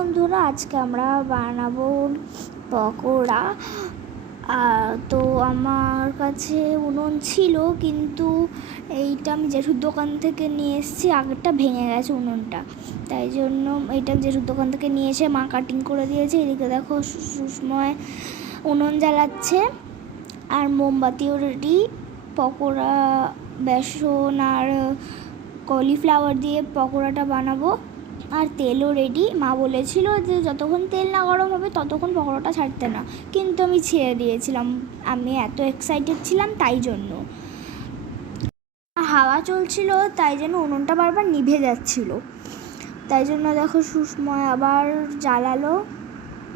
বন্ধুরা, আজকে আমরা বানাবো পকোড়া। তো আমার কাছে উনুন ছিল, কিন্তু এইটা আমি জেঠুর দোকান থেকে নিয়ে এসেছি। আগেরটা ভেঙে গেছে উনুনটা, তাই জন্য এইটা জেঠুর দোকান থেকে নিয়ে এসে মা কাটিং করে দিয়েছে। এদিকে দেখো সুসময় উনুন জ্বালাচ্ছে আর মোমবাতিও রেডি। পকোড়া বেসন আর কলিফ্লাওয়ার দিয়ে পকোড়াটা বানাবো, আর তেলও রেডি। মা বলেছিল যে যতক্ষণ তেল না গরম হবে ততক্ষণ পকোড়াটা ছাড়তে না, কিন্তু আমি ছেড়ে দিয়েছিলাম। আমি এত এক্সাইটেড ছিলাম, তাই জন্য। হাওয়া চলছিল, তাই জন্য উনুনটা বারবার নিভে যাচ্ছিল। তাই জন্য দেখো সুসময় আবার জ্বালালো,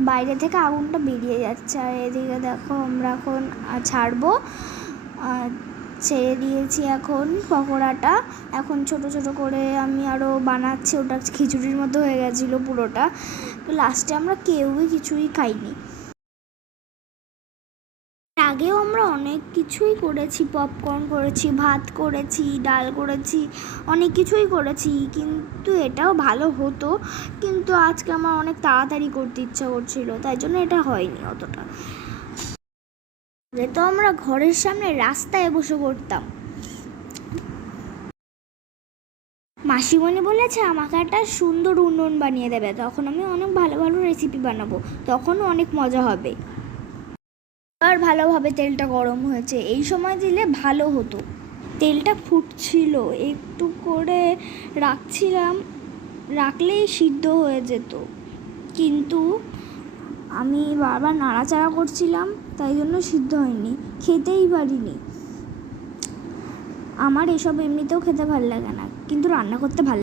বাইরে থেকে আগুনটা বেরিয়ে যাচ্ছে। আর এদিকে দেখো আমরা এখন ছাড়বো, ছেড়ে দিয়েছি এখন পকোড়াটা। এখন ছোট ছোট করে আমি আরও বানাচ্ছি। ওটা খিচুড়ির মতো হয়ে গেছিলো পুরোটা। লাস্টে আমরা কেউই কিছুই খাইনি। আগেও আমরা অনেক কিছুই করেছি, পপকর্ন করেছি, ভাত করেছি, ডাল করেছি, অনেক কিছুই করেছি, কিন্তু এটাও ভালো হতো। কিন্তু আজকে আমার অনেক তাড়াতাড়ি করতে ইচ্ছা করছিল, তাই জন্য এটা হয়নি অতটা। তো আমরা ঘরের সামনে রাস্তায় বসে করতাম। মাসিমণি বলেছে আমাকে একটা সুন্দর উনুন বানিয়ে দেবে, তখন আমি অনেক ভালো ভালো রেসিপি বানাবো, তখনও অনেক মজা হবে। আর ভালোভাবে তেলটা গরম হয়েছে, এই সময় দিলে ভালো হতো। তেলটা ফুটছিল, একটু করে রাখছিলাম, রাখলেই সিদ্ধ হয়ে যেত, কিন্তু আমি বারবার নাড়াচাড়া করছিলাম, তাই জন্য সিদ্ধ হয়নি, খেতেই পারিনি। আমার এসব এমনিতেও খেতে ভালো লাগে না, কিন্তু রান্না করতে ভালো।